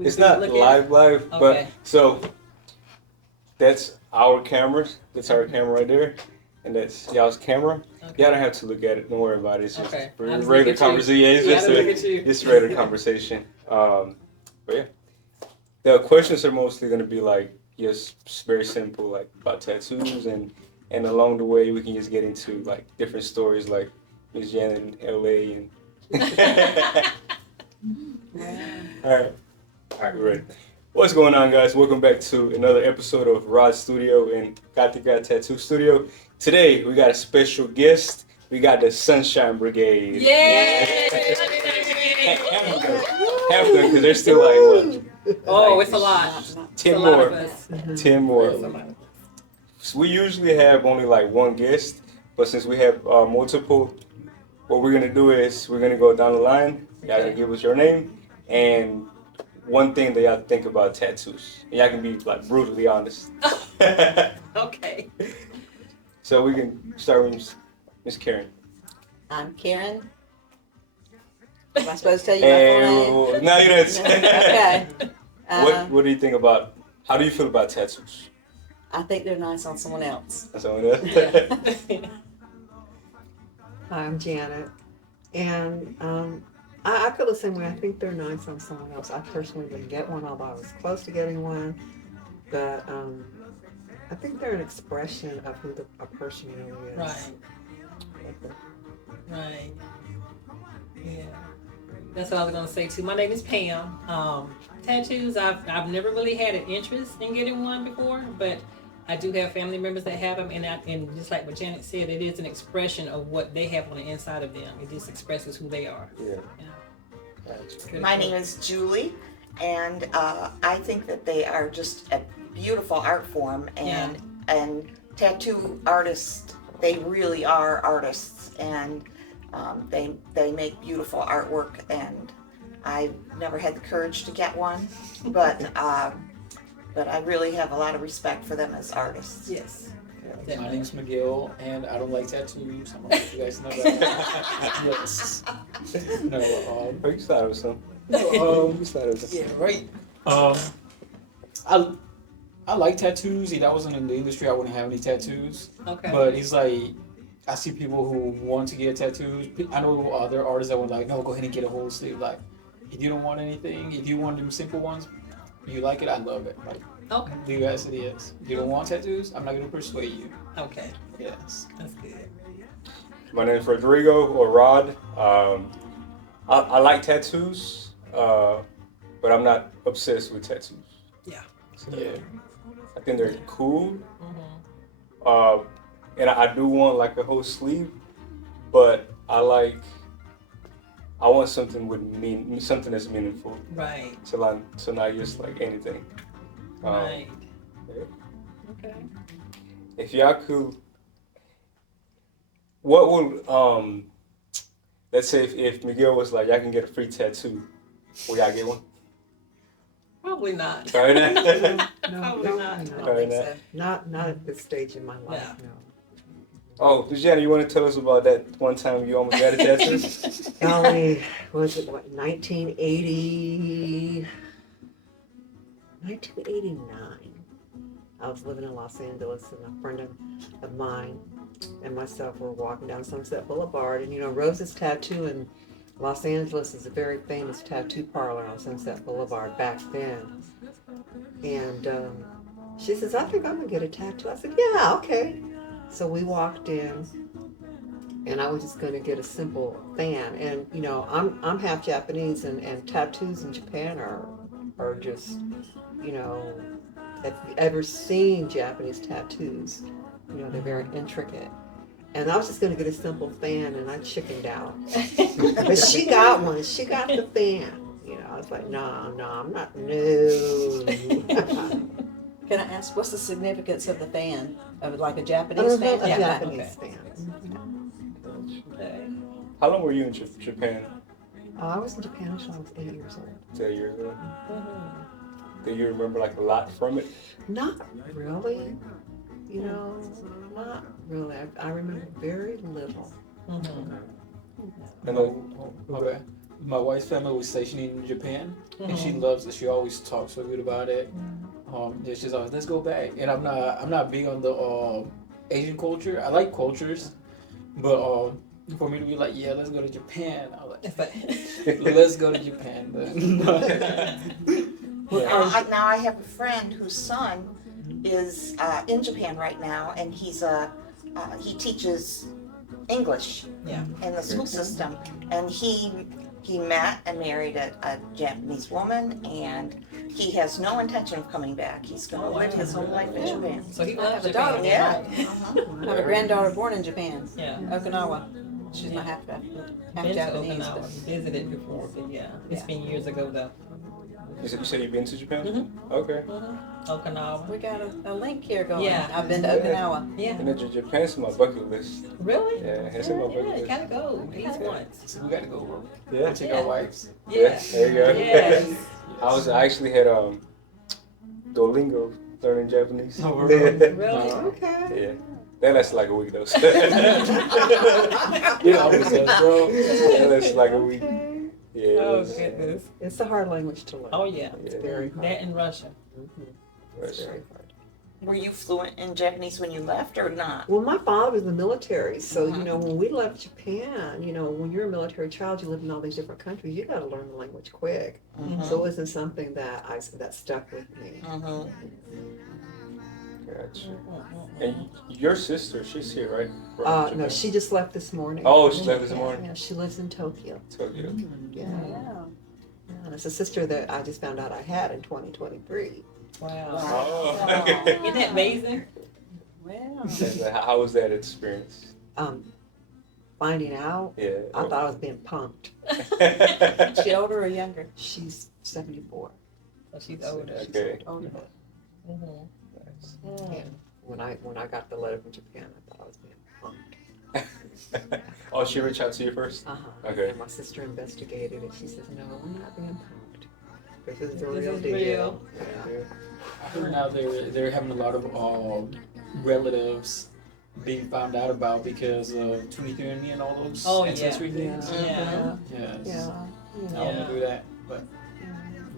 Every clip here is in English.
It's not live, but so that's our cameras. That's our camera right there, and that's y'all's camera. Okay. Y'all don't have to look at it. Don't worry about it. It's just regular conversation. Yeah, it's just regular conversation. But yeah, the questions are mostly going to be like just very simple, like about tattoos, and along the way we can just get into like different stories, like Miss Janet in L.A. and. All right, we're ready. What's going on, guys? Welcome back to another episode of Rod's Studio and Gatica Tattoo Studio. Today, we got a special guest. We got the Sunshine Brigade. Yay! Half them, because they're still like, what? Oh, it's a lot. 10 more. 10 more. So we usually have only like one guest, but since we have multiple, what we're going to do is we're going to go down the line. Y'all going to give us your name and one thing that y'all think about tattoos. And y'all can be like brutally honest. Okay. So we can start with Miss Karen. I'm Karen. Am I supposed to tell you my full name? No, you didn't. Okay. What do you think about, how do you feel about tattoos? I think they're nice on someone else. On someone else? I'm Janet. And I feel the same way. I think they're nice on someone else. I personally didn't get one, although I was close to getting one. But I think they're an expression of who a person really is. Right. Right. Yeah. That's what I was gonna say too. My name is Pam. Tattoos, I've never really had an interest in getting one before, but I do have family members that have them, and just like what Janet said, it is an expression of what they have on the inside of them. It just expresses who they are. Yeah. My name is Julie, and I think that they are just a beautiful art form, and tattoo artists, they really are artists, and they make beautiful artwork, and I've never had the courage to get one, but I really have a lot of respect for them as artists. Yes. Yeah. My name's Miguel, and I don't like tattoos. I'm gonna let you guys know that. Yes. No. You started with some. Yeah. Right. I like tattoos. If I wasn't in the industry, I wouldn't have any tattoos. Okay. But it's like I see people who want to get tattoos. I know other artists that were like, no, go ahead and get a whole sleeve. Like, if you don't want anything, if you want them simple ones, you like it, I love it. Like, okay. You guys said yes. If you don't want tattoos, I'm not gonna persuade you. Okay. Yes. That's good. My name is Rodrigo or Rod. I like tattoos, but I'm not obsessed with tattoos. Yeah. So, I think they're cool. Mm-hmm. And I do want like a whole sleeve, but I want something something that's meaningful. Right. So not just like anything. Right. Yeah. Okay. If y'all could, what would let's say if Miguel was like, y'all can get a free tattoo, will y'all get one? Probably not. Probably not. Probably not. I don't think so. Not at this stage in my life, no. Oh, Janet, you want to tell us about that one time you almost got a tattoo? Golly, was it 1989? I was living in Los Angeles, and a friend of mine and myself were walking down Sunset Boulevard, and Rose's Tattoo in Los Angeles is a very famous tattoo parlor on Sunset Boulevard back then. And she says, I think I'm gonna get a tattoo. I said, yeah, okay. So we walked in, and I was just going to get a simple fan. And I'm half Japanese, and tattoos in Japan are just, if you've ever seen Japanese tattoos, they're very intricate. And I was just going to get a simple fan, and I chickened out. But she got one. She got the fan. I was like, no, I'm not. No. Can I ask, what's the significance of the fan? Of it like a Japanese fan? A Japanese fan. Okay. How long were you in Japan? I was in Japan until I was 8 years old. 8 years old. Do you remember like a lot from it? Not really. Not really. I remember very little. And Okay. my wife's family was stationed in Japan, and she loves it. She always talks so good about it. She's always, let's go back. And I'm not big on the Asian culture. I like cultures, but for me to be like, yeah, let's go to Japan. I was like, let's go to Japan. Now I have a friend whose son is in Japan right now, and he teaches English in the school system, and he met and married a Japanese woman, and he has no intention of coming back. He's going to live his whole life in Japan. So he I have loves a daughter. Japan. Yeah. I have a granddaughter born in Japan. Yeah. Okinawa. She's not half Been Japanese. to Okinawa, visited before, but it's been years ago though. You said you've been to Japan? Mm-hmm. Okay. Okinawa. We got a link here going. Yeah. I've been to Okinawa. Yeah. And then Japan's on my bucket list. Really? Yeah, it's in my bucket Yeah, you list. gotta go at least once. So we gotta go, bro. Yeah. Take our wives. Yeah, there you go. Yes. I actually had Duolingo learning Japanese. Oh, really? Really? Okay. Yeah. That lasts like a week though. You know, bro. That lasts like a week. Yeah. Oh goodness. It's a hard language to learn. Oh yeah. It's very hard. That and Russian. It's very hard. Were you fluent in Japanese when you left or not? Well, my father was in the military, so when we left Japan, when you're a military child, you live in all these different countries. You got to learn the language quick. So it wasn't something that stuck with me. Gotcha. And your sister, she's here, right? No, she just left this morning. Oh, she left this morning. Yeah, she lives in Tokyo. Tokyo. Yeah. And it's a sister that I just found out I had in 2023. Wow. Oh. Isn't that amazing? Wow. And how was that experience? Finding out, Yeah. I thought I was being punked. She older or younger? She's 74. So she's older. Okay. Older. Mhm. Nice. When I got the letter from Japan, I thought I was being punked. Oh, she reached out to you first? Okay. And my sister investigated it. She says, no, I'm not being punked. This is the This real is deal. real. Yeah. I heard now they're having a lot of relatives being found out about because of 23andMe and all those ancestry things. Yeah. Yes. Yeah. I don't want to do that, but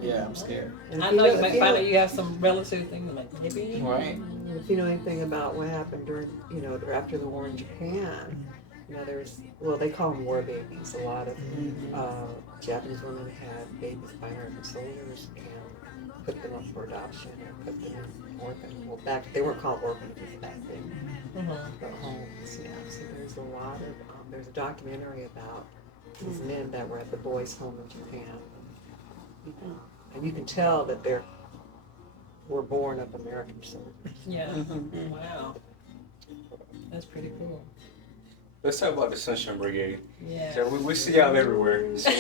yeah, I'm scared. And I if know you you might find out you have some relative things like maybe. Right. If you know anything about what happened during, after the war in Japan, they call them war babies. A lot of Japanese women had babies by American soldiers and put them up for adoption or put them in orphan. Well, they weren't called orphans back then, but homes. Yeah, so there's a lot of there's a documentary about these men that were at the boys' home in Japan, and you can tell that they were born of American soldiers. Yeah. Wow. That's pretty cool. Let's talk about the Sunshine Brigade. Yeah. So we see y'all everywhere. So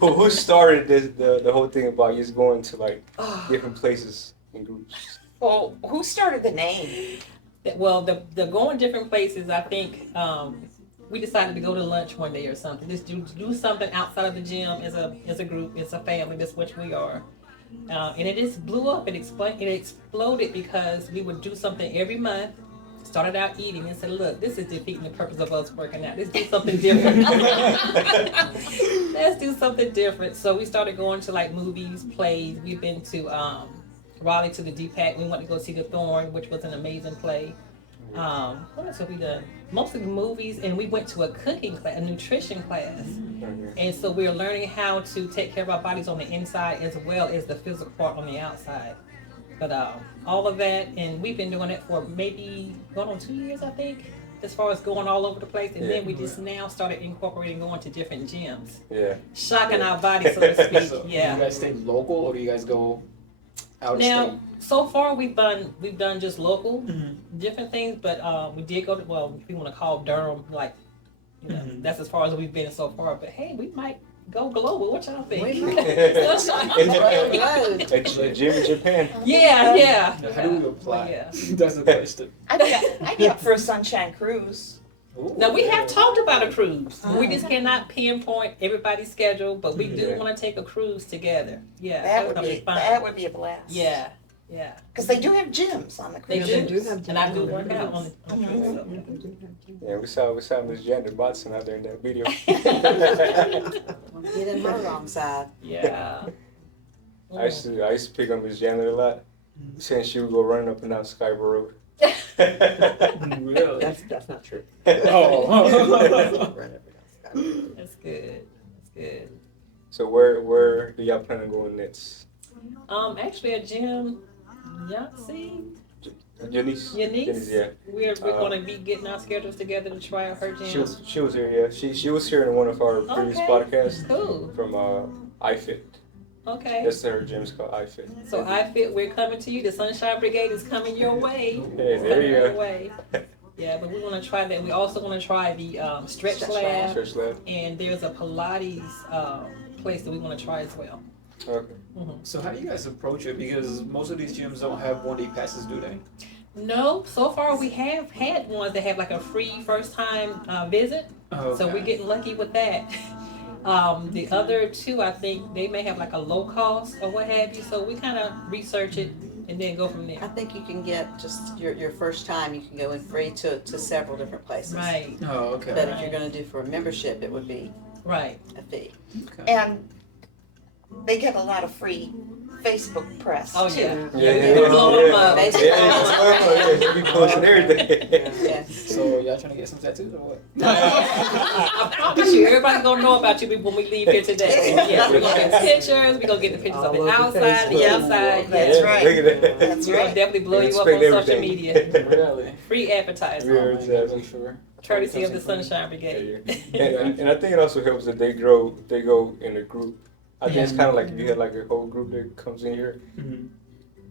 who started the whole thing about you going to like different places in groups? Well, who started the name? Well, the going different places, I think we decided to go to lunch one day or something. Just do something outside of the gym as a group, as a family. That's what we are. And it just blew up. It exploded because we would do something every month. Started out eating and said, look, this is defeating the purpose of us working out. Let's do something different. Let's do something different. So we started going to like movies, plays. We've been to Raleigh to the DPAC. We went to go see The Thorn, which was an amazing play. What else have we done? Mostly movies, and we went to a cooking class, a nutrition class. And so we're learning how to take care of our bodies on the inside as well as the physical part on the outside. But all of that, and we've been doing it for maybe going on 2 years, I think, as far as going all over the place. And then we just now started incorporating going to different gyms. Yeah. Shocking our bodies, so to speak. So Yeah. do you guys stay local or do you guys go out of Now, state? so far we've done just local, different things, but we did go to, well, if you want to call Durham, like, that's as far as we've been so far. But hey, we might go global. What y'all think? A gym in Japan. Yeah. How do we apply? Yeah. That's the question. I'd be up for a sunshine cruise. Ooh. Now we have talked about a cruise. We just cannot pinpoint everybody's schedule, but we do want to take a cruise together. Yeah, That would be fun. That would be a blast. Yeah, Yeah. Because they do have gyms on the They cruise do. do have And I gyms. do work out on the cruise. So. Yeah, we saw Miss Janet Watson out there in that video. Get in her wrong side. Yeah. I used to pick on Miss Janet a lot, saying she would go running up and down Skyber Road. Really? That's not true. Oh. That's good. That's good. So where do y'all plan on going next? Actually a gym. Yeah, see? Your niece? Yeah. We're gonna be getting our schedules together to try out her gym. She was here, yeah. She was here in one of our previous podcasts. Cool. From iFit. Okay. That's her gym's called iFit. So iFit, we're coming to you. The Sunshine Brigade is coming your way. Hey, there you go. Way. Yeah, but we want to try that. We also want to try the stretch lab. Stretch lab. And there's a Pilates place that we want to try as well. Okay. Mm-hmm. So how do you guys approach it? Because most of these gyms don't have one-day passes, do they? No, so far we have had ones that have like a free first time visit. Okay. So we're getting lucky with that. The other two, I think they may have like a low cost or what have you. So we kind of research it and then go from I there. think you can get just your first time, you can go in free to several different places. Right, Oh, okay. But if you're going to do for a membership, it would be right. a fee. Okay. And they get a lot of free Facebook press. Oh too. yeah. Yeah. Blow them up. Yeah, you be posting everything. Yes. So y'all trying to get some tattoos or what? I promise you, everybody's gonna know about you when we leave here today. Yeah, we're gonna get pictures. We're gonna get the pictures of the All over outside, the Facebook. inside. That's Yeah. right. Look at that. That's We're gonna right. definitely blow They you up on expect social everything. media. Really? Free advertising, Yeah. Oh, man, gotta make sure. courtesy of the Sunshine Brigade. And I think it also helps that they go in a group. I think it's kind of like if you had like a whole group that comes in here, Mm-hmm.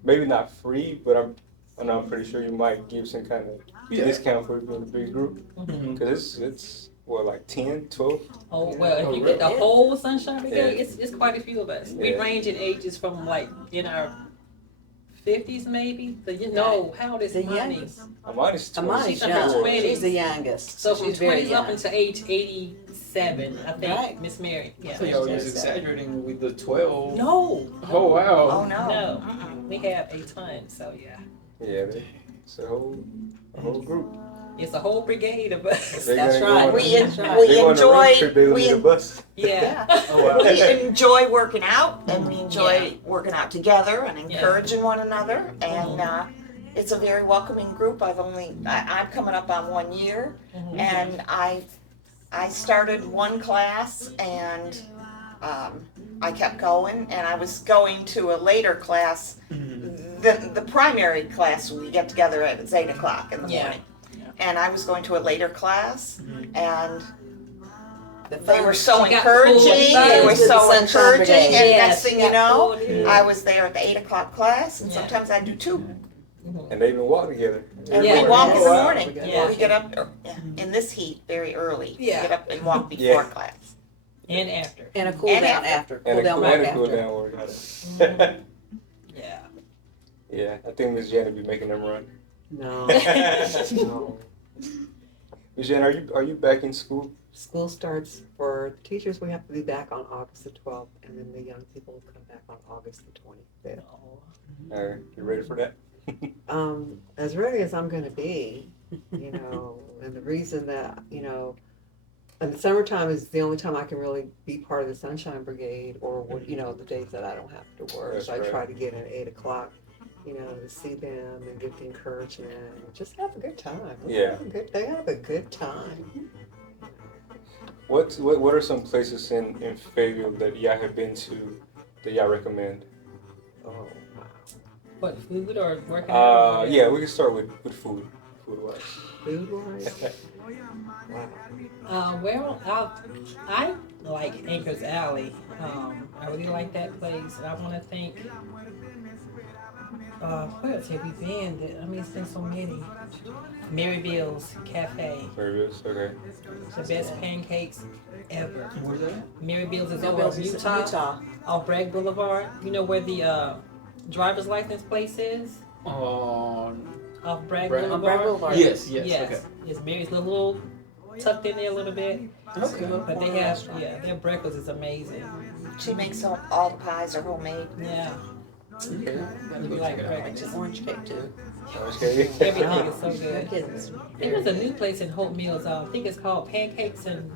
maybe not free, but I'm pretty sure you might give some kind of Yeah. discount for being a big group. Mm-hmm. Because it's what, like 10, 12? Oh well, if Oh, you get the really? whole Sunshine Brigade, Yeah. it's quite a few of us. We Yeah. range in ages from like in our 50s maybe. No, how old is The Money? youngest. Amani's 20. Amani's She's in her young. 20s. She's the youngest. So from she's very 20s up young. until age 87, I think. Right. Miss Mary. Yeah. So y'all just exaggerating with the 12. No. Oh, wow. Oh no. No. We have a ton. So yeah, Yeah, it's a whole group. it's a whole brigade of us. They're That's gonna go right. on- We That's right. we they go on a road enjoy trip, they don't need a bus. Yeah. Oh, wow. we enjoy working out, and we enjoy Yeah. working out together and encouraging one another. And it's a very welcoming group. I'm coming up on 1 year, and I started one class, and I kept going, and I was going to a later class. The primary class, we get together at 8 o'clock in the Yeah. morning. And I was going to a later class, and The they were first- so She got encouraging. pulled They were into the so Sunshine encouraging, Brigade. and Yes, next thing she you got know, pulled in. I was there at the 8 o'clock class, and Yeah. sometimes I do 2. And they even walk together. And Yeah. we walk in the Wow. morning. Yeah. We get up in this heat very early. Yeah. We get up and walk before Yeah. class. And after. And a cool And down after. after. Cool And down a right cool after. down workout. Yeah. Yeah, I think Miss Janet be making them run. No. No. Miss Janet, are you back in school? School starts for teachers. We have to be back on August the 12th, and then the young people will come back on August the 25th. All right, you ready for that? As ready as I'm going to be, and the reason that, and the summertime is the only time I can really be part of the Sunshine Brigade, or, the days that I don't have to work. That's So I right. try to get in at 8 o'clock, to see them and get the encouragement, and just have a good time. Yeah. They have a good time. What are some places in Fayetteville that y'all have been to that y'all recommend? Oh, wow. What, food or working out? Yeah, we can start with food wise. Food-wise? Wow. Well, I like Anchor's Alley. I really like that place. I want to think, where else have we been? I mean, it's been so many. Maryville's Cafe. Maryville's, okay. The best pancakes ever. Where's that? Maryville's is Bill's over is Utah, off Bragg Boulevard. You know where the driver's license place is? On Off Bragg Bragg- On Boulevard. Bragg Boulevard. yes, okay. Yes. It's Mary's little tucked in there a little bit. Okay. But they have, their breakfast is amazing. She makes all the pies are homemade. Yeah. Okay. You like It's breakfast. an orange cake too. Okay. Everything is so good. Kids. There's a new place in Hope Mills. I think it's called Pancakes and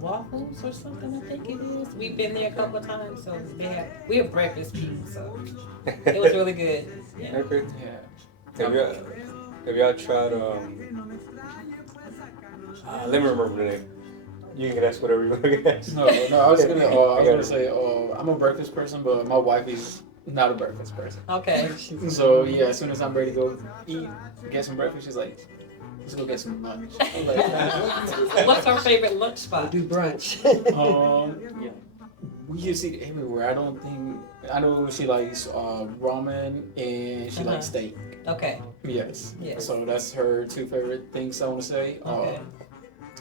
Waffles or something. I think it is. We've been there a couple of times, so we have breakfast people. So it was really good. Yeah. Okay. Yeah. Have y'all tried let me remember the name. You can ask whatever you want to ask. No, I was gonna say, I'm a breakfast person, but my wife is not a breakfast person. Okay. So yeah, as soon as I'm ready to go eat, get some breakfast, she's like, let's go get some lunch. I'm like, What's our favorite lunch spot? Do brunch. yeah. We just eat everywhere. I know she likes ramen and she likes steak. Okay. Yes. Yes. So that's her two favorite things I want to say. Okay.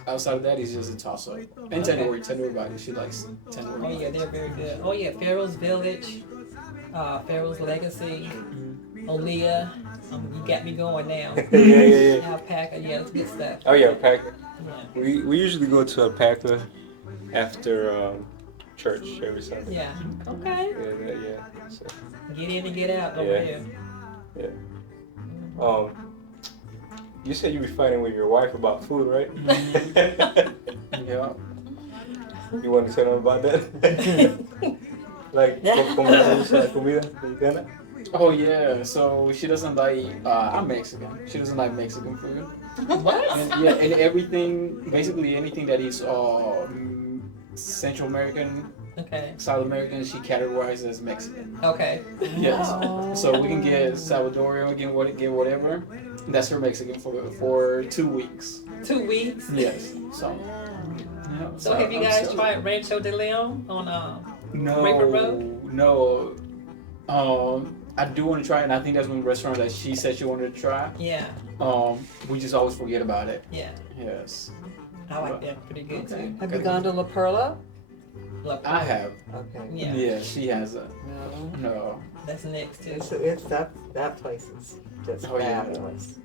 Outside of that, it's just a toss up. And tandoori body. She likes tandoori. Oh yeah, they're very good. Oh yeah, Pharaoh's Village, Pharaoh's Legacy, Olia. You got me going now. Yeah. Alpaca, yeah, it's good stuff. Oh yeah, Alpaca. Yeah. We usually go to Alpaca after church every Sunday. Yeah. Okay. Yeah. So, Get in and get out over Yeah. here. yeah. You said you be fighting with your wife about food, right? Yeah. You want to tell them about that? Like comida mexicana? Oh yeah. So she doesn't like. I'm Mexican. She doesn't like Mexican food. What? And everything, basically anything that is Central American, Okay. South American, she categorizes as Mexican. Okay. Yes. So we can get Salvadorian, we can get whatever. That's for Mexican for 2 weeks. 2 weeks. Yes. So. Yeah, So have you guys I'm tried Rancho de Leon on No. Raper Road? No. I do want to try it, and I think that's one restaurant that she said she wanted to try. Yeah. We just always forget about it. Yeah. Yes. I like that pretty good too. Have you gone to La Perla? Look, I have. Okay. yeah. Yeah, she hasn't. No. No. That's next too. It's that place is just Oh, yeah. fabulous.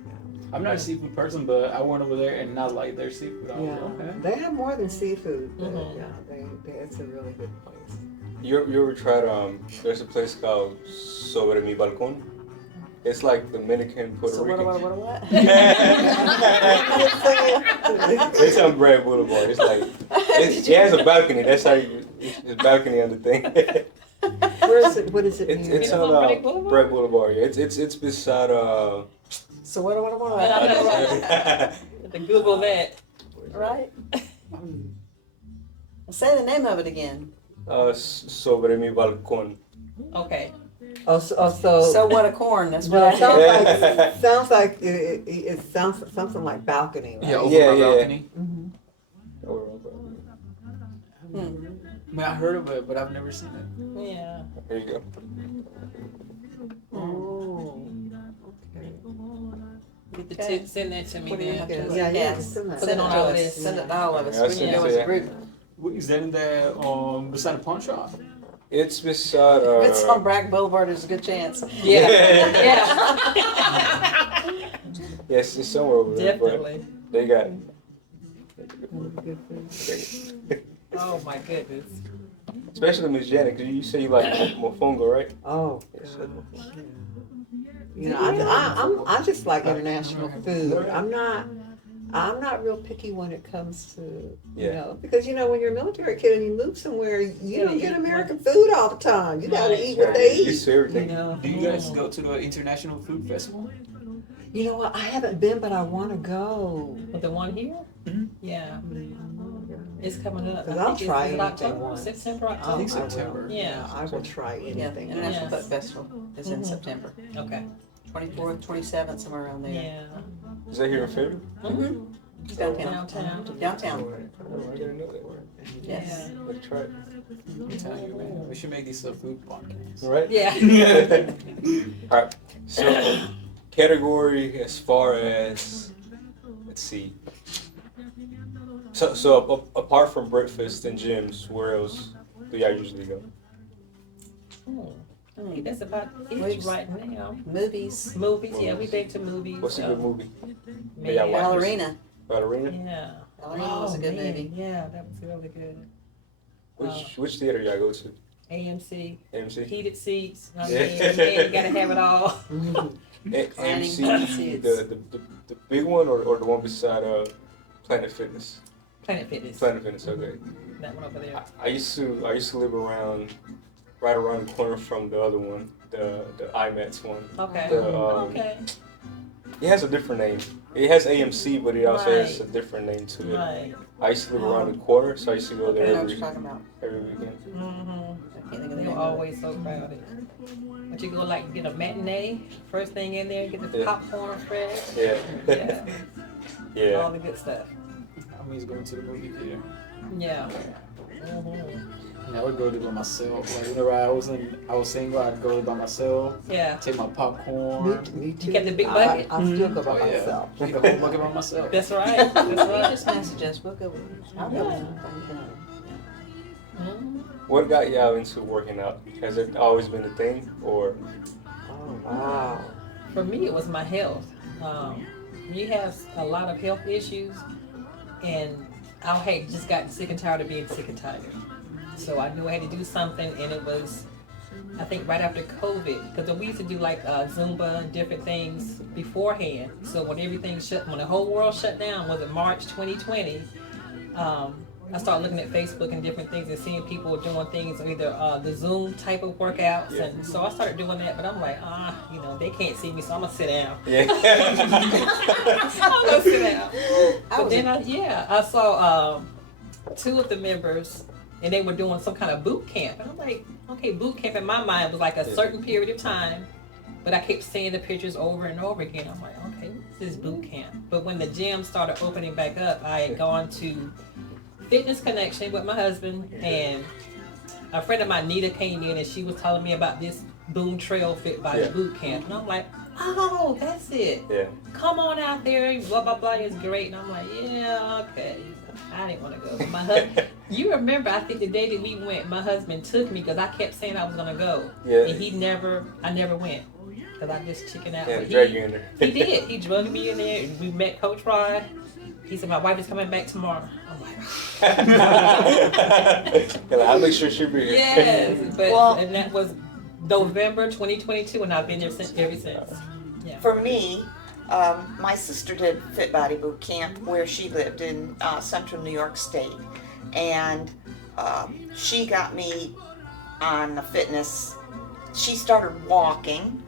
I'm not a seafood person, but I went over there and not like their seafood. I was Yeah, like, okay. they have more than seafood. But Mhm. yeah, it's a really good place. You ever tried there's a place called Sobre Mi Balcón? It's like Dominican Puerto So Rican. what? It's on Brad Boulevard. It's like it has a balcony. That's how it's a balcony on the thing. Where is it? What is it? It's near? on Brad Boulevard? Brad Boulevard. Yeah. It's beside So what? To Google that. Right? Say the name of it again. Sobre Mi Balcón. Okay. So what a corn. That's what No, I it heard. sounds like it sounds something like balcony. Right? Yeah, over Yeah, my yeah. balcony. Hmm. I mean, I heard of it, but I've never seen it. Yeah. There you go. Oh. Get the Okay. tip. Send that to me What do you then. have to do? Yeah, Yes. send that. Put it Send it on to our us. list. Send it to all of us. Yeah, We send can it do to it as a you. group. Is that in the beside the pawn shop? It's beside If it's on Brack Boulevard, there's a good chance. Yeah. Yes, it's somewhere over there. Definitely. But they got it. Oh my goodness. Especially Miss Janet, because you say you like mofongo, right? Oh. Yes. You know, I just like international food. I'm not real picky when it comes to you know, because you know when you're a military kid and you move somewhere, you don't get American food all the time. You gotta Right, eat what they You eat. see everything. You know. Do you guys go to the International Food Festival? You know what? I haven't been, but I want to go. With the one here? Mhm. Yeah. It's coming up. 'Cause I I'll think try it's anything October, once. September, I October. think I will. September. Yeah. I will try Yeah, anything. International Yes. Food Festival is in Mhm. September. Okay. 24th, 27th, somewhere around there. Yeah. Is that here in Fayetteville? Mm-hmm. Downtown. Downtown. Downtown. Oh, I didn't know that. Yes. Yeah. Let's try it. I'm telling you, man. We should make these a food podcast. All right? Yeah. All right. So, category as far as, let's see. So apart from breakfast and gyms, where else do y'all usually go? I think that's about it Movies. right now. Movies. Movies, yeah, we've been to movies. What's a good movie? Man. Yeah, I like Ballerina. Ballerina? Yeah. Ballerina was a good man. movie. Yeah, that was really good. Which theater y'all go to? AMC. AMC. Heated seats. I mean, you gotta have it all. AMC, the big one or the one beside Planet Fitness? Planet Fitness. Planet Fitness, okay. That one over there. I used to live right around the corner from the other one, the IMAX one. Okay. Okay. It has a different name. It has AMC, but it also has a different name to it. Right. I used to live around the corner, so I used to go there every weekend. They were always so crowded. But you go like get a matinee, first thing in there, get the popcorn fresh. Yeah. Yeah. All the good stuff. I'm always going to the movie theater. Yeah. I would go to by myself. Like whenever I was single, I'd go by myself. Yeah. Take my popcorn. Me too. You kept the big bucket. I still go by myself. Eat a whole bucket by myself. That's right. That's right. Just message us. We'll go with you. I'll go with you. What got y'all into working out? Has it always been a thing, or? Oh wow. For me, it was my health. You have a lot of health issues, and I had just gotten sick and tired of being sick and tired. So I knew I had to do something, and it was, I think, right after COVID, because we used to do like Zumba and different things beforehand. So when the whole world shut down, was it March 2020? I started looking at Facebook and different things and seeing people doing things, either the Zoom type of workouts, and so I started doing that. But I'm like, they can't see me, so I'm gonna sit down. Yeah. I'm gonna sit down. But then I saw two of the members, and they were doing some kind of boot camp, and I'm like, okay, boot camp in my mind was like a certain period of time, but I kept seeing the pictures over and over again. I'm like, okay, what's this boot camp? But when the gym started opening back up, I had gone to Fitness Connection with my husband, and a friend of mine, Nita, came in and she was telling me about this Boom Trail Fit Body boot camp, and I'm like, oh, that's it. Yeah. Come on out there, blah blah blah, it's great. And I'm like, yeah, okay. I didn't want to go. But my husband, you remember, I think the day that we went, my husband took me because I kept saying I was gonna go, and I never went because I just chickened out. Yeah, drag you in there. He did. He drugged me in there, and we met Coach Rod. He said, my wife is coming back tomorrow. I'm like, I'll make sure she'll be here. yes, but and that was November 2022, and I've been there ever since. Yeah. For me, my sister did Fit Body Boot Camp where she lived in central New York State, and she got me on the fitness. She started walking,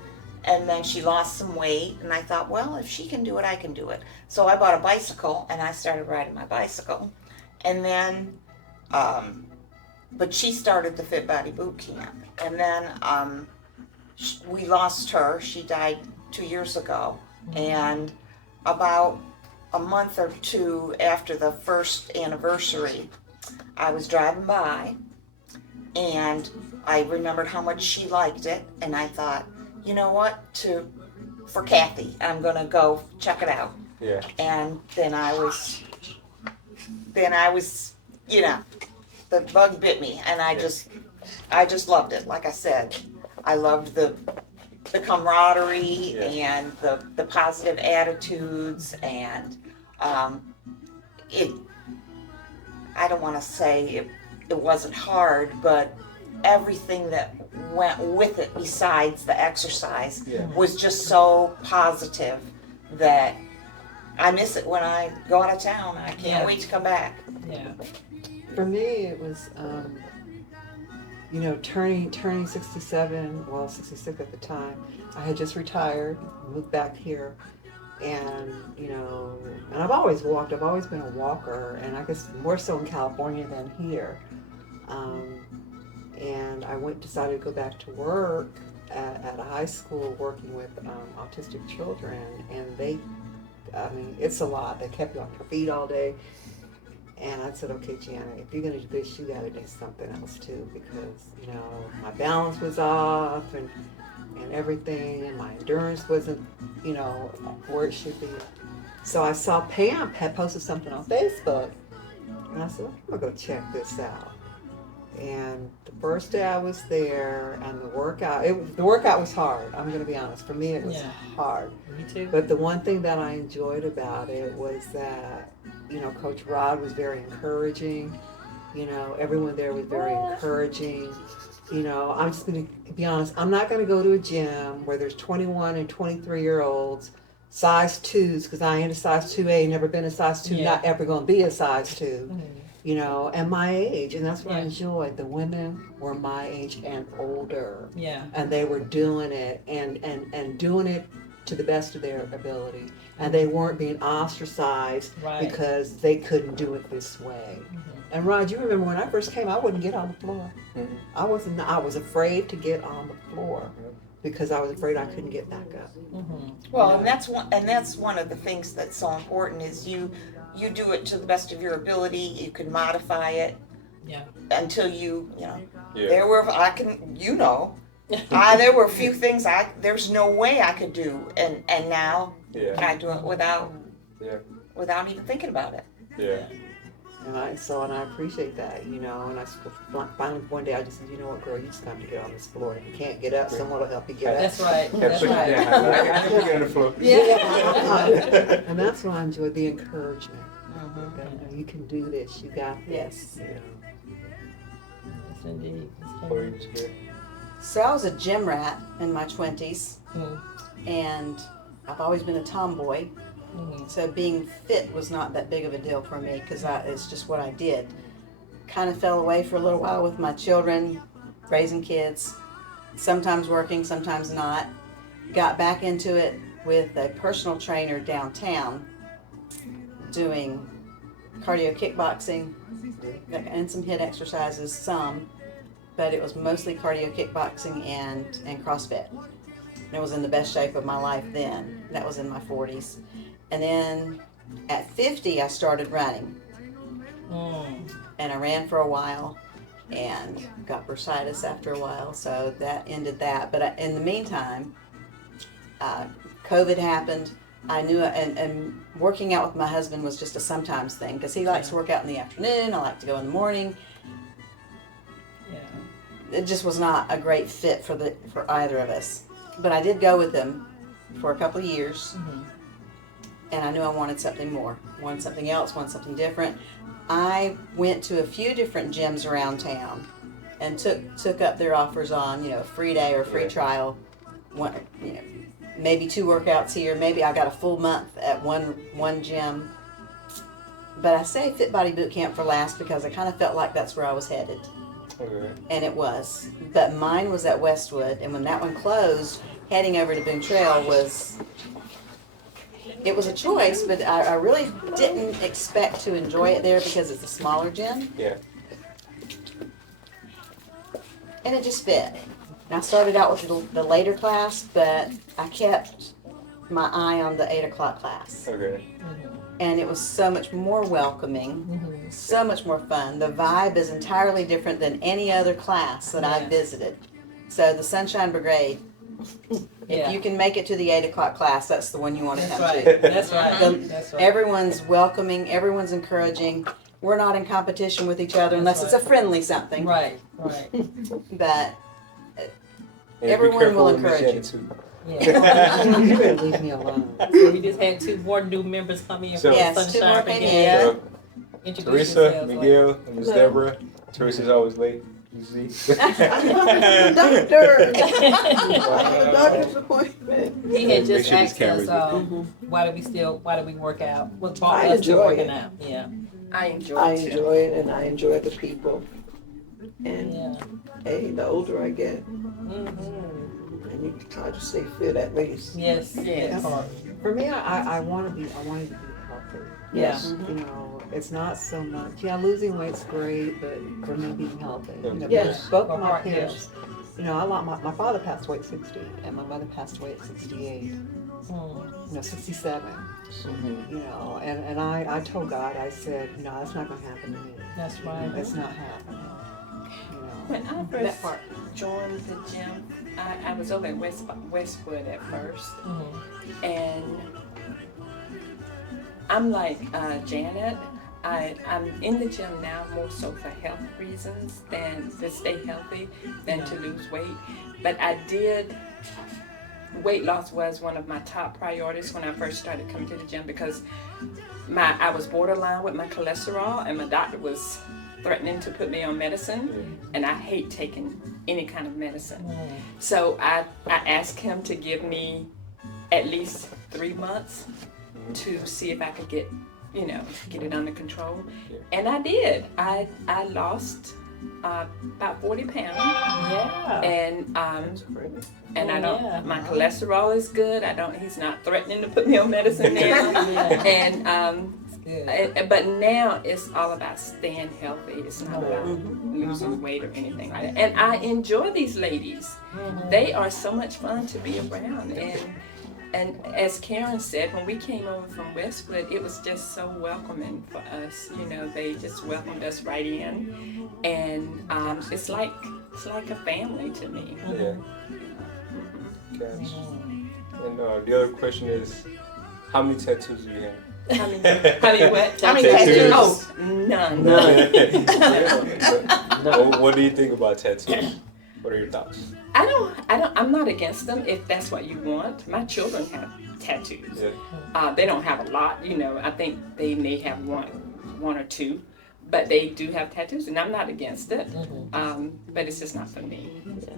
and then she lost some weight, and I thought, well, if she can do it, I can do it. So I bought a bicycle, and I started riding my bicycle, and then, but she started the Fit Body Boot Camp, and then we lost her. She died 2 years ago, and about a month or two after the first anniversary, I was driving by, and I remembered how much she liked it, and I thought, you know what, for Kathy, I'm gonna go check it out. Yeah. And then I was, the bug bit me, and I just loved it. Like I said, I loved the camaraderie and the positive attitudes, and I don't want to say it wasn't hard, but everything that went with it besides the exercise was just so positive that I miss it when I go out of town. I can't wait to come back. Yeah. For me, it was, turning 67, 66 at the time. I had just retired, moved back here, and, and I've always walked. I've always been a walker, and I guess more so in California than here. And I decided to go back to work at a high school working with autistic children, and it's a lot. They kept you on your feet all day. And I said, okay, Gianna, if you're going to do this, you got to do something else too, because, my balance was off and everything, and my endurance wasn't, where it should be. So I saw Pam had posted something on Facebook, and I said, I'm going to go check this out. And the first day I was there, and the workout was hard. I'm going to be honest. For me, it was hard. Me too. But the one thing that I enjoyed about it was that, Coach Rod was very encouraging. Everyone there was very encouraging. You know, I'm just going to be honest. I'm not going to go to a gym where there's 21 and 23-year-olds, size 2s, because I ain't a size 2A, never been a size 2, not ever going to be a size 2. Mm-hmm. You know, and my age, and that's what I enjoyed. The women were my age and older. Yeah. And they were doing it and doing it to the best of their ability. And they weren't being ostracized because they couldn't do it this way. Mm-hmm. And Rod, you remember when I first came, I wouldn't get on the floor. Mm-hmm. I was afraid to get on the floor because I was afraid I couldn't get back up. Mm-hmm. Well, and that's one of the things that's so important is you do it to the best of your ability. You can modify it until you know. Yeah. There were there were a few things there's no way I could do, and now I do it without even thinking about it. Yeah. And I appreciate that, you know. And I finally one day I just said, you know what, girl, you just got to get on this floor. If you can't get up, someone will help you get up. That's right. That's right. I can get on the floor. Yeah. And that's why I enjoyed the encouragement. That, you know, you can do this. You got this. You know. Yes, indeed. So I was a gym rat in my 20s, and I've always been a tomboy. Mm-hmm. So being fit was not that big of a deal for me because it's just what I did. Kind of fell away for a little while with my children, raising kids, sometimes working, sometimes not. Got back into it with a personal trainer downtown doing cardio kickboxing and some HIIT exercises, but it was mostly cardio kickboxing and CrossFit. And it was in the best shape of my life then. That was in my 40s. And then at 50, I started running. And I ran for a while and got bursitis after a while, so that ended that. But in the meantime, COVID happened. I knew, and working out with my husband was just a sometimes thing because he likes to work out in the afternoon. I like to go in the morning. Yeah. It just was not a great fit for either of us. But I did go with him for a couple of years. Mm-hmm. And I knew I wanted something more, wanted something else, wanted something different. I went to a few different gyms around town and took up their offers on, a free day or free trial. One, maybe 2 workouts here. Maybe I got a full month at one gym. But I say Fit Body Boot Camp for last because I kind of felt like that's where I was headed. Okay. And it was. But mine was at Westwood, and when that one closed, heading over to Boone Trail was a choice, but I really didn't expect to enjoy it there because it's a smaller gym. Yeah. And it just fit. And I started out with the later class, but I kept my eye on the 8 o'clock class. Okay. Mm-hmm. And it was so much more welcoming, so much more fun. The vibe is entirely different than any other class that I've visited. So the Sunshine Brigade, if you can make it to the 8 o'clock class, that's the one you want to come to. That's right. That's right. Everyone's welcoming, everyone's encouraging. We're not in competition with each other unless it's a friendly something. Right. But everyone will encourage you. Yeah. You better leave me alone. So we just had 2 more new members come in from Sunshine Brigade. Teresa, yourselves, Miguel, and Miss Deborah. Teresa's always late. You see? Doctor. Doctor's appointment. He had just asked us, why do we work out? What brought us to working out? Yeah. I enjoy it, and I enjoy the people. And hey, the older I get, and you try to stay fit at least. Yes. For me, I want to be healthy. Yes. It's not so much. Losing weight's great, but for me, being healthy. Yes. Both of my parents. My father passed away at 60, and my mother passed away at 68. 67. And I told God, I said, that's not going to happen to me. That's right. It's not happening. When I first joined the gym, I was over at Westwood at first, and I'm like Janet. I'm in the gym now more so for health reasons than to stay healthy than to lose weight. But weight loss was one of my top priorities when I first started coming to the gym because I was borderline with my cholesterol, and my doctor was threatening to put me on medicine, and I hate taking any kind of medicine. So I asked him to give me at least 3 months to see if I could get it under control. And I did. I lost about 40 pounds. Yeah. And I don't. My cholesterol is good. He's not threatening to put me on medicine now. And but now it's all about staying healthy. It's not about losing weight or anything like that. And I enjoy these ladies. They are so much fun to be around. And as Karen said, when we came over from Westwood, it was just so welcoming for us. They just welcomed us right in, and it's like a family to me. Yeah. Gotcha. And the other question is, how many tattoos do you have? How many what? How many tattoos? Oh, none. What do you think about tattoos? What are your thoughts? I'm not against them if that's what you want. My children have tattoos. Yeah. They don't have a lot, I think they may have one or two, but they do have tattoos, and I'm not against it. But it's just not for me.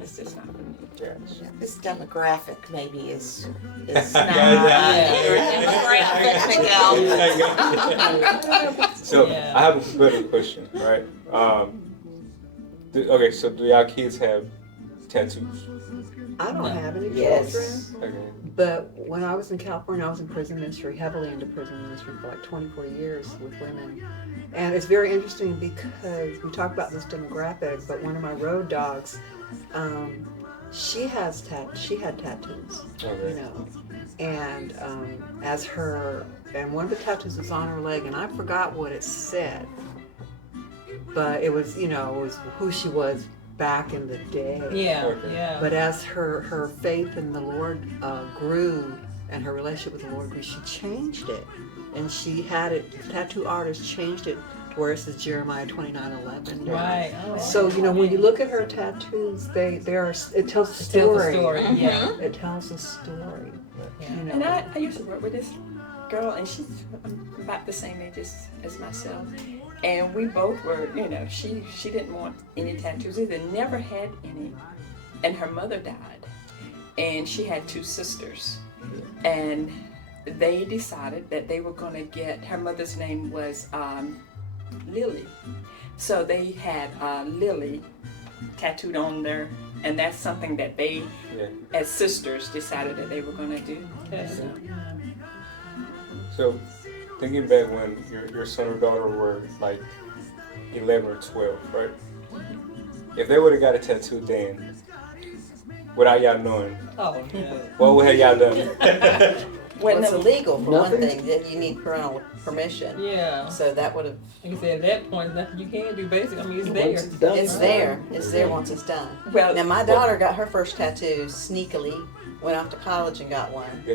It's just not for me. Yeah. This demographic maybe is not your demographic, Miguel. So I have a better question, right? Okay, so do y'all kids have tattoos? I don't have any Yes. children. Okay. But when I was in California, I was in prison ministry, heavily into prison ministry for like 24 years with women. And it's very interesting because we talk about this demographic, but one of my road dogs, she had tattoos, Okay. and and one of the tattoos was on her leg, and I forgot what it said, but it was, it was who she was back in the day. Yeah, Okay. yeah. But as her faith in the Lord grew and her relationship with the Lord grew, she changed it. And she had it, the tattoo artist changed it to where it says Jeremiah 29:11. Right. Oh, So, when you look at her tattoos, it tells a it tells a story. story. Yeah. It tells a story. And I used to work with this girl, and she's about the same age as myself. And we both were, she didn't want any tattoos either, never had any. And her mother died. And she had 2 sisters. And they decided that they were going to get, her mother's name was Lily. So they had Lily tattooed on there. And that's something that they, as sisters, decided that they were going to do. So, thinking back when your son or daughter were like 11 or 12, right? If they would have got a tattoo then, without y'all knowing, what would have y'all done? Well, it's illegal for one thing. That you need parental permission. Yeah. So that would have. Like I said, at that point, nothing you can do. Basically, I mean, it's there. It's there. It's there once it's done. Well, Now my daughter got her first tattoo sneakily. Went off to college and got one.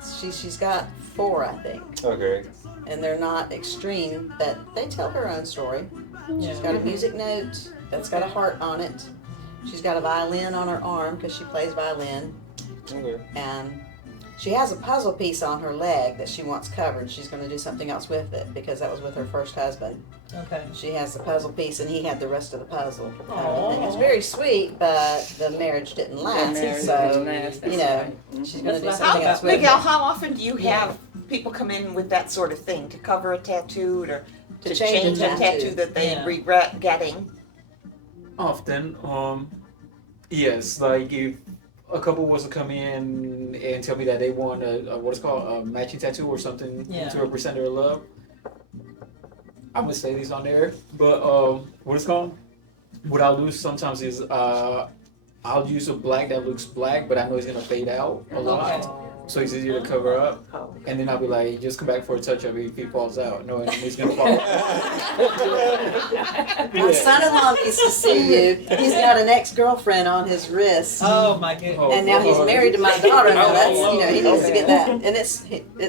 So she's got 4, I think. Okay. And they're not extreme, but they tell her own story. She's got a music note that's got a heart on it. She's got a violin on her arm because she plays violin. Okay. And she has a puzzle piece on her leg that she wants covered. She's going to do something else with it because that was with her first husband. Okay. She has the puzzle piece and he had the rest of the puzzle. It's very sweet, but the marriage didn't last. She's going to do something else with Miguel, it. how often do you have people come in with that sort of thing to cover a tattoo or to change a tattoo that they regret getting? Often, yes, like if a couple was to come in and tell me that they want a matching tattoo or something to represent their love, I would say these on there. But what I'll do sometimes is I'll use a black that looks black, but I know it's gonna fade out a lot. So it's easier to cover up. And then I'll be like, just come back for a touch-up if he falls out. No, he's going to fall out. My son-in-law needs to see you. He's got an ex-girlfriend on his wrist. Oh my goodness. And now he's married to my daughter. Now that's, he needs to get that. And it's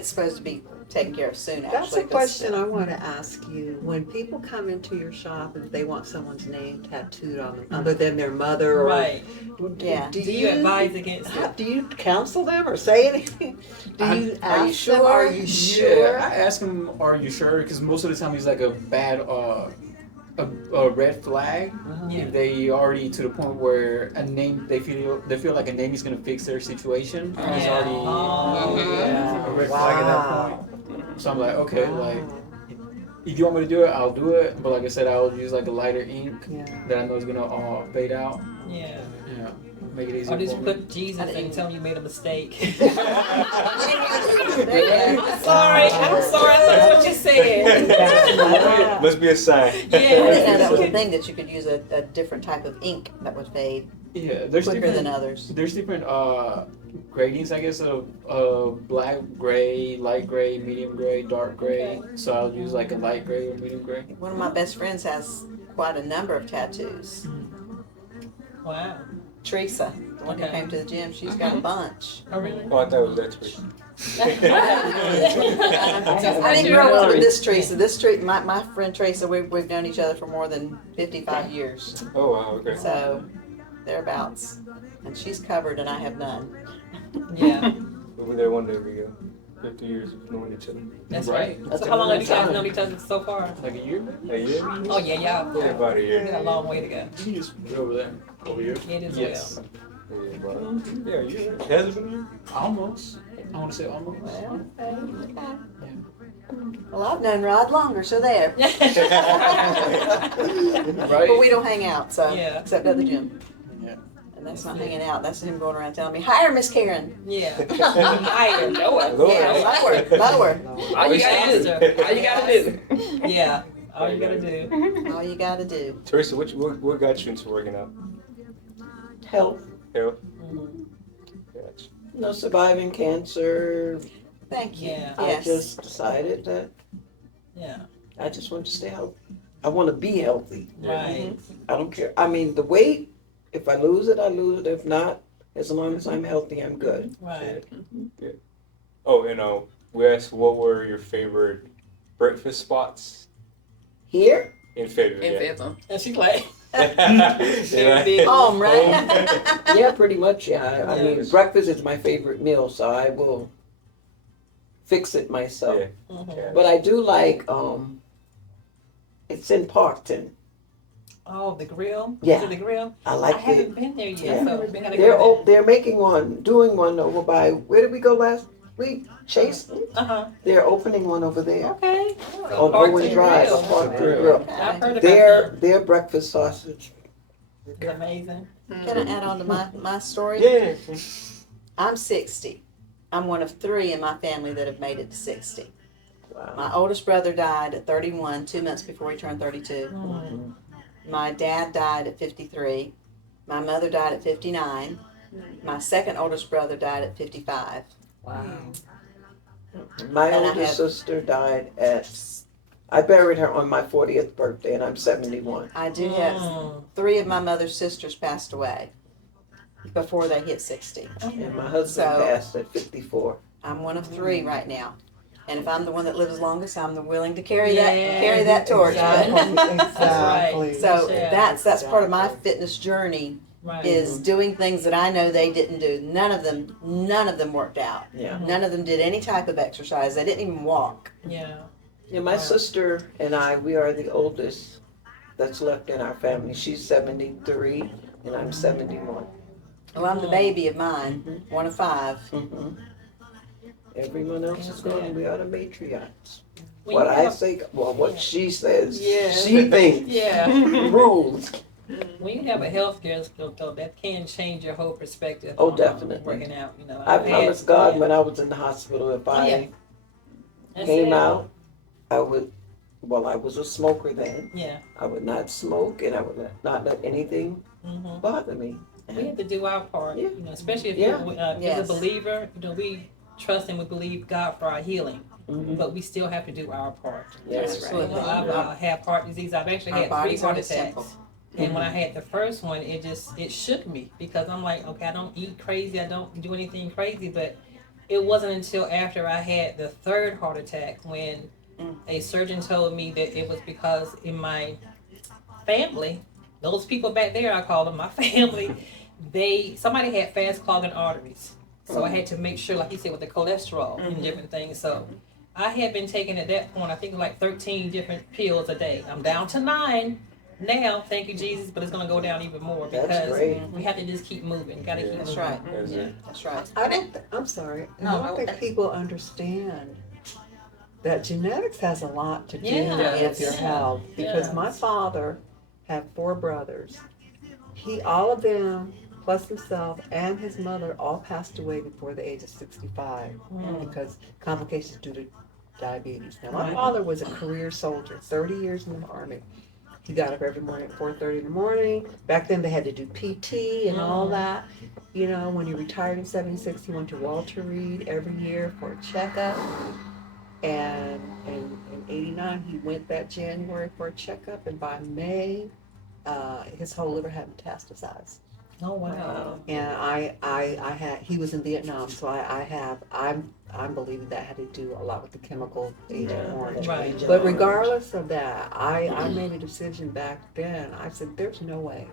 supposed to be taken care of soon, actually. That's a question I want to ask you. When people come into your shop and they want someone's name tattooed on them, other than their mother, or do you advise against it? Do you counsel them or say anything? Do you ask them, sure? are you sure? Yeah, I ask him, are you sure? Because most of the time he's like a bad a red flag if they already to the point where a name they feel like a name is gonna fix their situation. And it's already a red flag at that point. So I'm like, okay, like if you want me to do it, I'll do it. But like I said, I'll use like a lighter ink that I know is gonna fade out. Yeah. Yeah. Make it easier. Or just for me. put Jesus and tell him you made a mistake. There Sorry, I'm sorry. That's what you said. Must be a sign. I didn't know that was Yeah. a thing that you could use a different type of ink that would fade Yeah, there's quicker different than others. There's different gradings, I guess, of black, gray, light gray, medium gray, dark gray. Okay. So I'll use like a light gray or medium gray. One of my best friends has quite a number of tattoos. Wow. Teresa, the one who Okay. came to the gym, she's got a bunch. Oh, really? Oh, I thought it was that Teresa. I didn't grow up with this Teresa. My friend Teresa, we've known each other for more than 55 years. Oh, wow, okay. So, thereabouts. And she's covered and I have none. Yeah, We'll be there one day we go. 50 years of knowing each other. that's Right. right. That's So how long have you a long guys time. known each other so far? Like a year? A year? Oh, yeah, y'all. Yeah, about a We year. got a long way to go. You can just go over there. Over here? It is Yes. Yeah, about a year. Has it been a year? Almost. I want to say almost. Well, okay. Well, I've known Rod longer, so there. well. Right? But we don't hang out, so Yeah. except at the gym. Yeah. And that's not hanging out. That's him going around telling me, "Hire Miss Karen." Yeah. Higher, lower. Lower. Yeah, lower. All you gotta do. All you gotta do. Yeah. All you gotta do. All you gotta do. Teresa, what got you into working out? Health, Health? Mhm. Gotcha. surviving cancer. Thank you. Yeah. I Yes. just decided that Yeah. I just want to stay healthy. I want to be healthy. Right. I don't care. I mean, the weight, if I lose it, I lose it. If not, as long as I'm healthy, I'm good. Right. Oh, and we asked what were your favorite breakfast spots Here, in Fayetteville? In Yeah. Fayetteville. And she's like, Yeah. Home, right? yeah, pretty much, yeah. I mean, Yes. breakfast is my favorite meal, so I will fix it myself. Yeah. mhm. But I do like, it's in Parkton. Oh, the grill? Yeah. Is it the grill? I I like haven't been there yet, Yeah. so we gotta go they're making one, doing one over by, where did we go last week? Chase? there. Uh-huh. They're opening one over there. Okay. On Parkton Owen Drive, Grill. Parkton Grill. Grill. I've heard about Their breakfast sausage. that. It's amazing. Can I add on to my story? Yeah. I'm 60. I'm one of 3 in my family that have made it to 60. Wow. My oldest brother died at 31, 2 months before he turned 32. Mm. My dad died at 53. My mother died at 59. My second oldest brother died at 55. Wow. My And I oldest have- sister died I buried her on my 40th birthday, and I'm 71. I do have Mm. 3 of my mother's sisters passed away before they hit 60. And my husband So- passed at 54. I'm one of 3 right now. And if I'm the one that lives longest, I'm willing to carry Yeah, that torch. exactly. That's right. So Yeah. that's part of my fitness journey Right. is doing things that I know they didn't do. None of them worked out. Yeah. None of them did any type of exercise. They didn't even walk. Yeah. Yeah, my sister and I, we are the oldest that's left in our family. She's 73, and I'm 71. Well, I'm the baby of mine, one of 5. Mm-hmm. Everyone else is gone. We are the matriarchs. When What you I have- say, well, what she says, Yeah. she thinks, Yeah. rules. When you have a healthcare skill, though, that can change your whole perspective. Oh, on, definitely. Working out, you know. I I've had- promised God yeah. when I was in the hospital, if Oh, I yeah. That's came it. out, I would, well, I was a smoker then. Yeah. I would not smoke, and I would not let anything Mm-hmm. bother me. We have to do our part, Yeah. you know, especially if Yeah. you're Yes. a believer. You know, we trust and we believe God for our healing, Mhm. but we still have to do our part. Yes. Absolutely. You know, I've had heart disease. I've actually Our had 3 bodies heart are his temple. attacks. And when I had the first one, it shook me because I'm like, okay, I don't eat crazy, I don't do anything crazy, but it wasn't until after I had the 3rd heart attack when a surgeon told me that it was because in my family, those people back there, I call them my family, somebody had fast clogging arteries. So I had to make sure, like you said, with the cholesterol and different things. So I had been taking at that point, I think like 13 different pills a day. I'm down to 9. now, thank you, Jesus, but it's going to go down even more That's because great. we have to just keep moving. Got to keep That's moving. right. That's Yeah. it. That's right. I'm sorry. No, I don't think people understand that genetics has a lot to do Yeah. with your Yes. health. Because Yeah. my father had 4 brothers. All of them, plus himself and his mother, all passed away before the age of 65 because complications due to diabetes. Now, my father was a career soldier, 30 years in the Army. He got up every morning at 4:30 in the morning. Back then, they had to do PT and all that. You know, when he retired in 76, he went to Walter Reed every year for a checkup. And in 89, he went that January for a checkup. And by May, his whole liver had metastasized. Oh, wow. And he was in Vietnam, so I'm believing that had to do a lot with the chemical Agent Orange. Right. But regardless of that, I made a decision back then. I said, there's no way.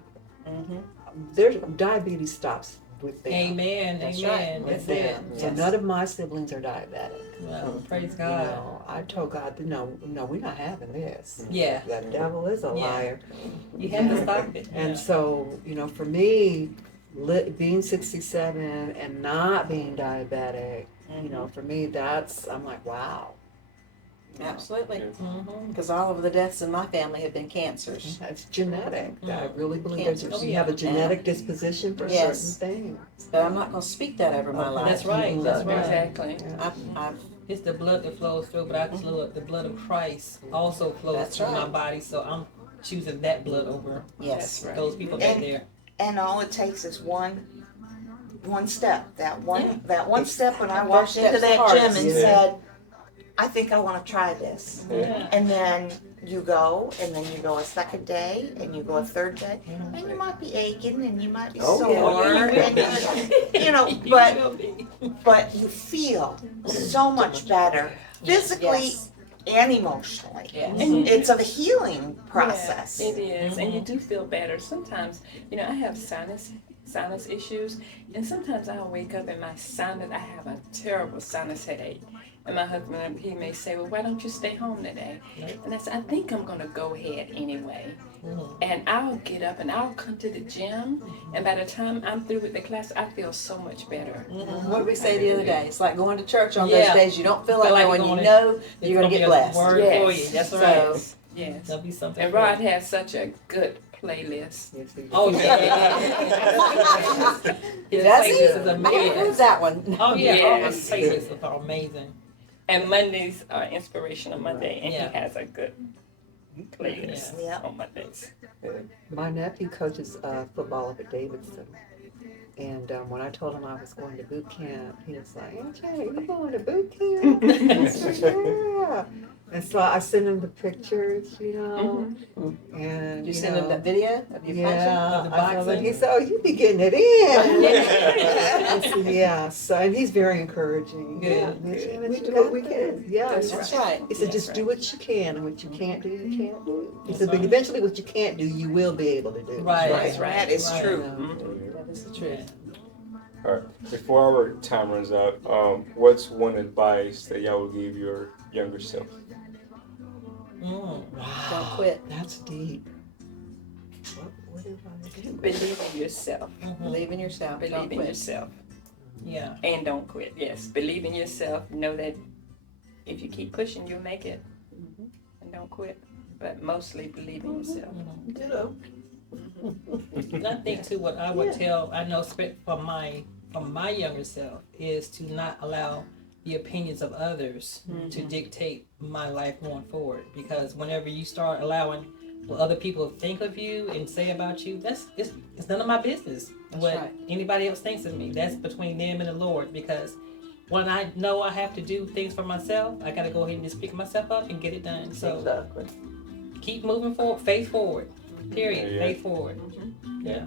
Diabetes stops with them. Amen. That's Amen. right. That's With it. them. So Yes. none of my siblings are diabetic. Wow. Praise You God. know, I told God, no, we're not having this. Yeah. The devil is a Yeah. liar. You have to stop it. And Yeah. so, for me, being 67 and not being diabetic, for me, I'm like, wow. Absolutely. Mhm. Because all of the deaths in my family have been cancers. It's genetic. I really believe Cancers. Oh, you yeah. have a genetic disposition for Yes. certain things. But I'm not going to speak that over my life. That's right. That's right. Exactly. I've It's the blood that flows through, but the blood of Christ also flows That's through my right. body. So I'm choosing that blood over yes. Right. those people back there. And all it takes is one step. That one step when I walked First into step's the that gym hardest. and Yeah. said, I think I want to try this. Yeah. And then you go, and then you go a second day, and you go a third day, and you might be aching, and you might be Oh, sore, yeah. and but you feel so much better physically Yes. and emotionally. Yes. And It's a healing process. Yeah, it is, and you do feel better. Sometimes, I have sinus issues, and sometimes I'll wake up and I have a terrible sinus headache. And my husband, he may say, well, why don't you stay home today? And I said, I think I'm going to go ahead anyway. And I'll get up and I'll come to the gym, and by the time I'm through with the class, I feel so much better. What did we say the other day? It's like going to church on Yeah. those days you don't feel Feel like like going. you're You going know It's you're going to gonna get be a blessed. word Yes. for you. That's So- right. Yes. There'll be something. And for Rod you. has such a good playlist. Oh yeah. His Does he? playlist is I haven't heard amazing. that one. Oh yeah. All his Yes. playlists are amazing. And Mondays are Inspirational Monday, and Yeah. he has a good playlist Yeah. on Mondays. My nephew coaches football up at Davidson. And when I told him I was going to boot camp, he was like, okay, you going to boot camp? I said, yeah. And so I sent him the pictures, and You send him that video of you punching? yeah, Of the I told him, boxing? he said, oh, you be getting it in. I said, yeah, so, and he's very encouraging. Good. Yeah, We do what we can. Yeah, That's right. he said, just do what you can, and what you can't do, you can't do. He said, but eventually what you can't do, you will be able to do. Right. That's right. That is Right. true. That is the truth. All right. Before our time runs out, what's one advice that y'all would give your younger self? Wow, Don't quit. That's deep. What do I do? Believe in yourself. Believe in yourself. Don't Believe in quit. yourself. Yeah. And don't quit. Yes. Believe in yourself. Know that if you keep pushing, you'll make it. And don't quit. But mostly believe in yourself. You know. And I think too, what I would tell, I know from my younger self, is to not allow the opinions of others to dictate my life going forward. Because whenever you start allowing what other people think of you and say about you, it's none of my business. What right. anybody else thinks of me, that's between them and the Lord. Because when I know I have to do things for myself, I got to go ahead and just pick myself up and get it done. So Exactly. keep moving forward, faith forward. Period. Yeah. Faith forward. Yeah.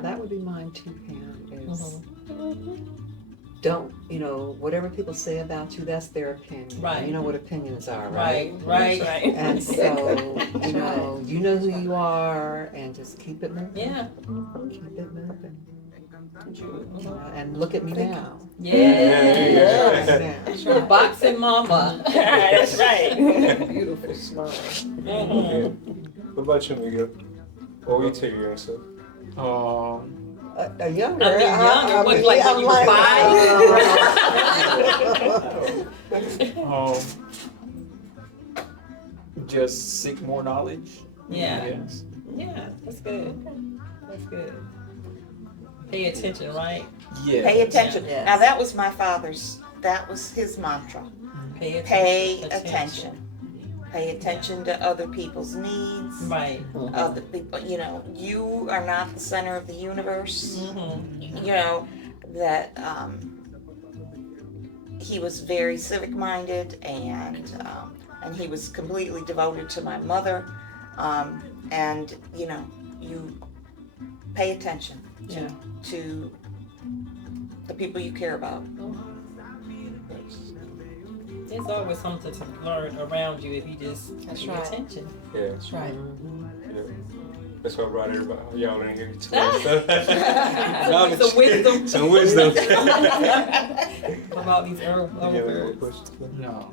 That would be mine too, Pam, is don't, whatever people say about you, that's their opinion. Right. You know what opinions are, right? Right. Right. And so, you know who you are, and just keep it moving. Yeah. Keep it moving. And look at me now. Yeah. That's right. Boxing mama. That's right. Beautiful smile. Mhm. What about you, Miguel? What would you tell your youngself? A younger. I mean, younger. What, like when you were 5? Just seek more knowledge. Yeah. Yes. Yeah, that's good. That's good. Pay attention, right? Yeah. Pay attention. Yes. Now that was my father's. That was his mantra. Pay Pay attention. attention. Pay attention to other people's needs. Right. Other people, you are not the center of the universe. That he was very civic minded, and he was completely devoted to my mother. And you pay attention to the people you care about. There's always something to learn around you if you just pay attention. Yeah. That's right. Yeah. That's why I brought y'all in here to Some wisdom. Some wisdom. About these herb birds. No.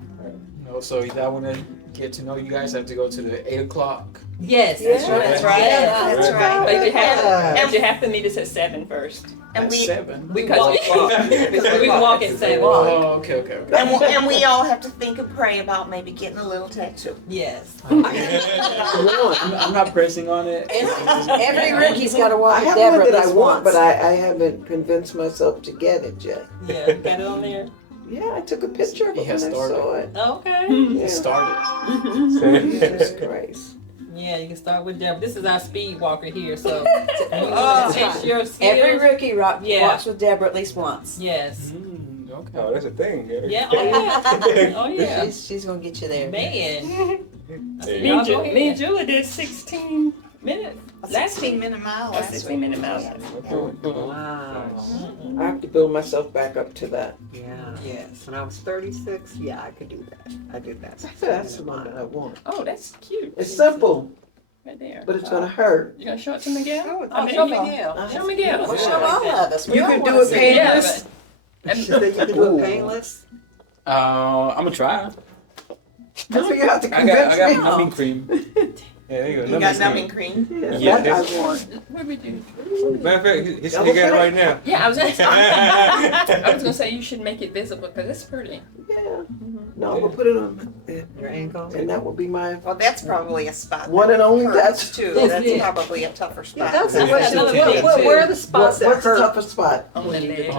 No. So if I want to get to know you guys, I have to go to the 8 o'clock. Yes, That's right. That's right. Yeah. That's right. But you have to meet us at 7 first. And At we 7. Because we walk at 7. Oh, okay. and we all have to think and pray about maybe getting a little tattoo. Yes. I'm not pressing on it. Every rookie's got to walk I with have one Deborah that at I least want, once. but I haven't convinced myself to get it yet. Yeah, you got it on there? Yeah, I took a picture of He it has when I started. saw it. Okay. It Yeah. started. Jesus Christ. Yeah, you can start with Deborah. This is our speed walker here, so you want to test your skills. Every rookie Yeah. walks with Deborah at least once. Yes. Okay. Oh, that's a thing. Yeah, oh yeah. Oh yeah. She's going to get you there. Man. Hey. Me and Julie did 16 minutes. A Last 16-minute mile A last 16-minute mile. Wow. I have to build myself back up to that. Yeah. Yes. When I was 36, yeah, I could do that. I did that. That's the one that I want. Oh, that's cute. It's simple, Right there. but it's going to hurt. You gonna show it to Miguel? Oh, I mean, show he- Miguel. Show Miguel. Well, show all of us. We You all can wanna do it see painless. Yeah, She said you can do it painless. I'm gonna try. That's what you have to I convince got me. numbing cream. Yeah, there you go. You got numbing cream. Yeah, Yeah, that I that's- want. What we do? Matter of fact, he said he got it right now. Yeah, I was gonna say you should make it visible because it's pretty. Yeah. No, I'm going to put it on Your ankle. and that will be my Well, that's probably a spot. one and only. Hurts That's too. That's That's it. probably a tougher spot. Yeah, that's the Yeah. question. Another Where, thing, where are too. the spots that what's the hurt? toughest spot? On the leg.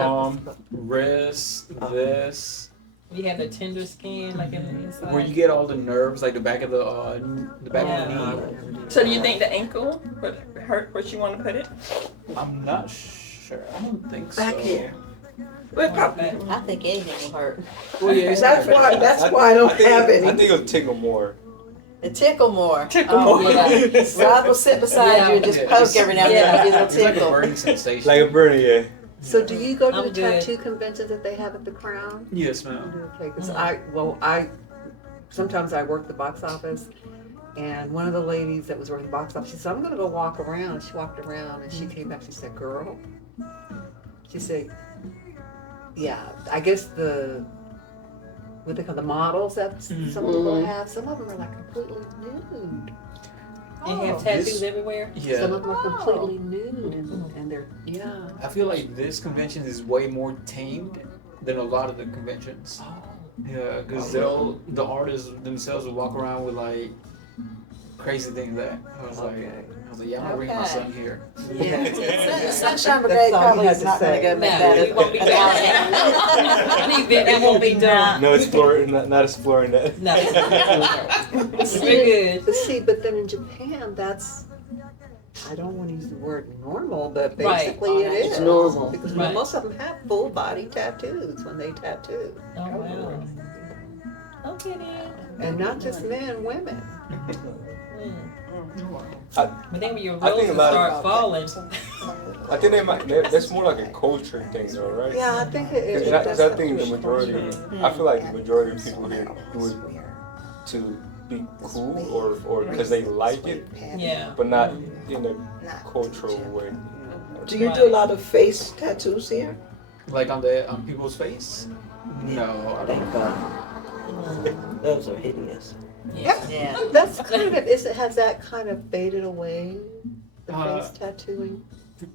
Wrist, this, We have the tender skin, like in the inside. where you get all the nerves, like the back of the back of the Yeah. knee. So do you think the ankle would hurt where you want to put it? I'm not sure. I don't think Back so. here. Well, probably. I think anything will hurt. Well, yeah, That's why I don't have I think any. it'll tickle more. It tickle more. Tickle Oh, more. yeah. Rod will sit beside you and just Yeah. poke every now and then. Yeah. Give you a It's like a tickle. burning sensation. Like a burning, yeah. So do you go to I'm the good. tattoo conventions that they have at the Crown? Yes, ma'am. Okay, because sometimes I work the box office, and one of the ladies that was working the box office, she said, I'm going to go walk around. She walked around, and she came back, she said, girl, she said, yeah, I guess what they call the models that some people have, some of them are like completely nude. And have tattoos everywhere. Some Yeah. of them are completely nude, and they're, yeah. I feel like this convention is way more tamed than a lot of the conventions. Yeah, because the artists themselves will walk around with like crazy things that I was like, yeah, I'm gonna bring my Okay. son here. The Sunshine That's Brigade all you probably had is to not going to say. go make No, that we won't be doing that. That won't be done. No exploring, not exploring that. No. We're good. But see, but then in Japan, I don't want to use the word normal, but Right. basically it is. It's normal. Because Right. most of them have full body tattoos when they tattoo. Oh wow. Okay then. And not just men, women. But then when your I think a roses lot start of- falling, I think that's more like a culture thing, though, right? Yeah, I think it Because I think the majority, I feel like the majority of people here do it to be cool or because they like it, yeah. but not in a cultural way. Do you do a lot of face tattoos here? Like on people's face? No, I don't. Thank God. Those are hideous. Yeah. That's kind of, has that kind of faded away, the face tattooing?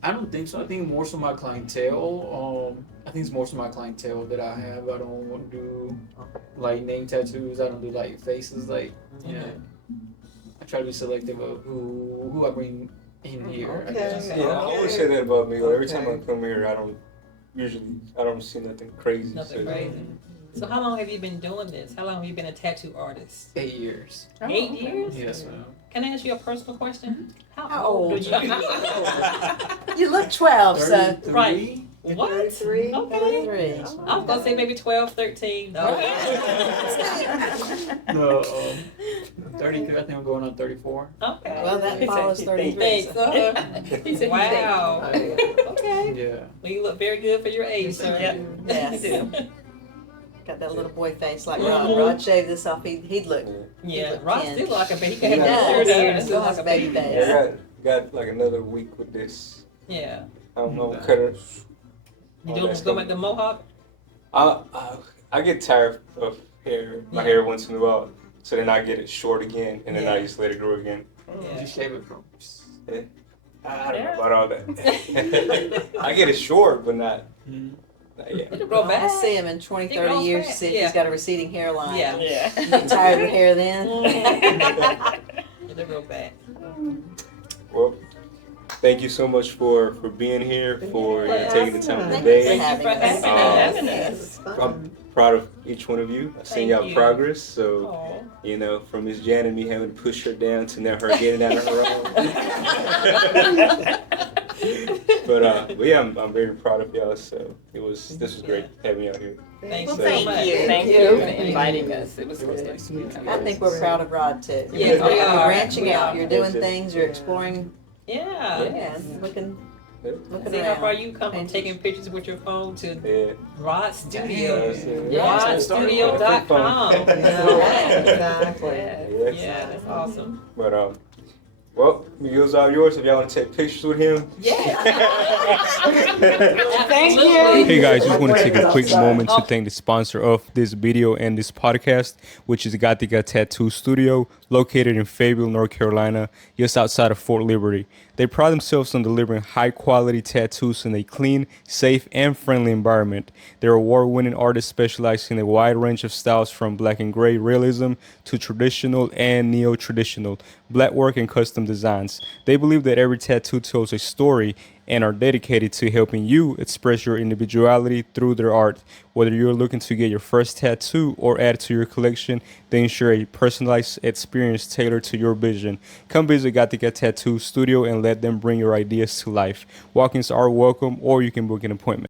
I don't think so. I think more so my clientele. I think it's more so my clientele that I have. I don't want to do like name tattoos. I don't do like faces. Like, you know, I try to be selective of who I bring in here. I guess. Yeah, I always say that about me. Like, every time I come here, I don't see nothing crazy. Nothing crazy. So how long have you been doing this? How long have you been a tattoo artist? 8 years. 8 years? Yes, ma'am. Can I ask you a personal question? How old are are you? You look 12, so. Right. What? 33? Okay. 33. I was gonna say maybe 12, 13. No. No, 33. I think I'm going on 34. Okay. Well, that follows 33. Thanks. He said, Wow. Okay. Yeah. Well, you look very good for your age, sir. Yes. Got that little boy face like Rod. Rod shaved this off, he'd look. Yeah, look Ross 10. still like a baby. He can He have that shirt does. on He and still still has like a a baby baby. face. I got like another week with this. Yeah. I'm gonna cut it. You doing go back to Mohawk? I get tired of hair, my hair once in a while, so then I get it short again, and then I just let it grow again. Yeah. Just shave it from. I don't know about all that. I get it short, but not yet. It'll grow I back. see him in 20, It 30 grows years to back. see if Yeah. he's got a receding hairline. Yeah. You get tired of your hair then? It'll grow back. Well, thank you so much for being here, for taking the time Thank today. you for having us. having Yes. I'm proud of each one of you. I've seen Thank y'all you. progress. So, Aw. you know, from Miss Jan and me having to push her down to now her getting out of her own. But yeah, I'm very proud of y'all. So this was great having y'all here. Thank Well, you so thank much. you. Thank Thank you you. for inviting us. It was good. nice to meet you. I think we're proud of Rod too. Yes, we You're are. branching We out. are. You're doing things. You're exploring. Yeah. Yeah, looking See how far around. you come from taking pictures with your phone to Yeah. Rod Studio. Yeah. RodStudio.com. Exactly. Yeah, that's awesome. But well, Miguel's all yours if y'all want to take pictures with him. Thank Hey you. guys, just want to take a quick moment to thank the sponsor of this video and this podcast, which is Gatica Tattoo Studio, located in Fayetteville, North Carolina, just outside of Fort Liberty. They pride themselves on delivering high-quality tattoos in a clean, safe, and friendly environment. Their award-winning artists specialize in a wide range of styles from black and gray realism to traditional and neo-traditional, black work and custom designs. They believe that every tattoo tells a story and are dedicated to helping you express your individuality through their art. Whether you're looking to get your first tattoo or add to your collection, they ensure a personalized experience tailored to your vision. Come visit Gatica Tattoo Studio and let them bring your ideas to life. Walk-ins are welcome, or you can book an appointment.